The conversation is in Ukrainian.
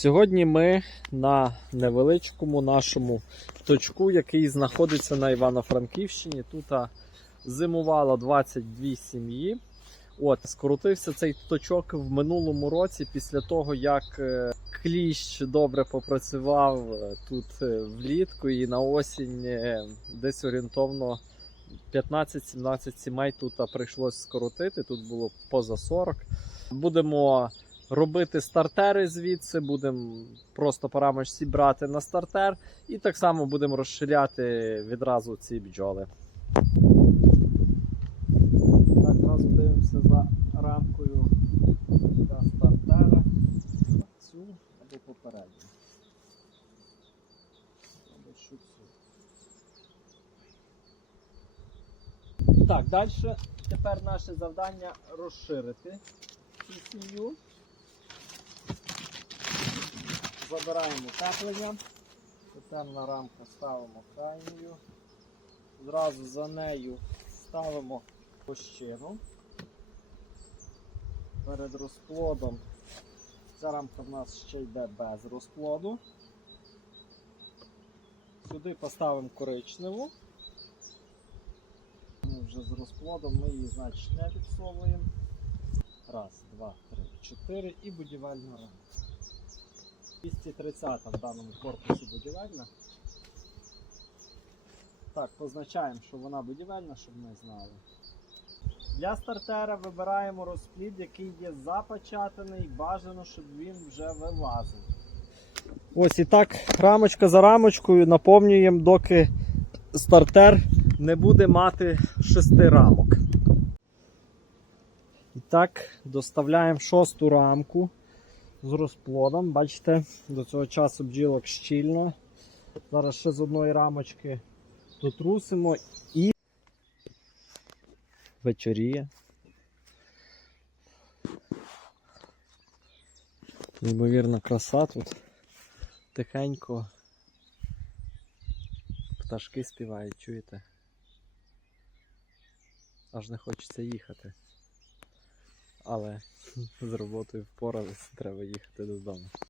Сьогодні ми на невеличкому нашому точку, який знаходиться на Івано-Франківщині. Тут зимувало 22 сім'ї. От, скоротився цей точок в минулому році після того, як е, кліщ добре попрацював е, тут е, влітку і на осінь десь орієнтовно 15-17 сімей тут прийшлось скоротити. Тут було поза 40. Будемо робити стартери звідси, будемо просто парамочці брати на стартер, і так само будемо розширяти відразу ці бджоли. Так, зразу дивимося за рамкою за стартера. Цю або попередню. Так, далі тепер наше завдання розширити цю сім'ю. Забираємо теплення. Темна рамка ставимо крайньою. Зразу за нею ставимо пощину. Перед розплодом. Ця рамка в нас ще йде без розплоду. Сюди поставимо коричневу. Ми вже з розплодом ми її значить не підсовуємо. Раз, два, три, чотири і будівельна рамка. 230 в даному корпусі будівельна. Так, позначаємо, що вона будівельна, щоб ми знали. Для стартера вибираємо розплід, який є запечатаний, бажано, щоб він вже вилазив. Ось і так, рамочка за рамочкою наповнюємо, доки стартер не буде мати шести рамок. І так, доставляємо шосту рамку з розплодом. Бачите, до цього часу бджілок щільно. Зараз ще з одної рамочки дотрусимо і вечоріє. Неймовірна краса тут. Тихенько. Пташки співають, чуєте? Аж не хочеться їхати. Але з роботою впоралися, треба їхати додому.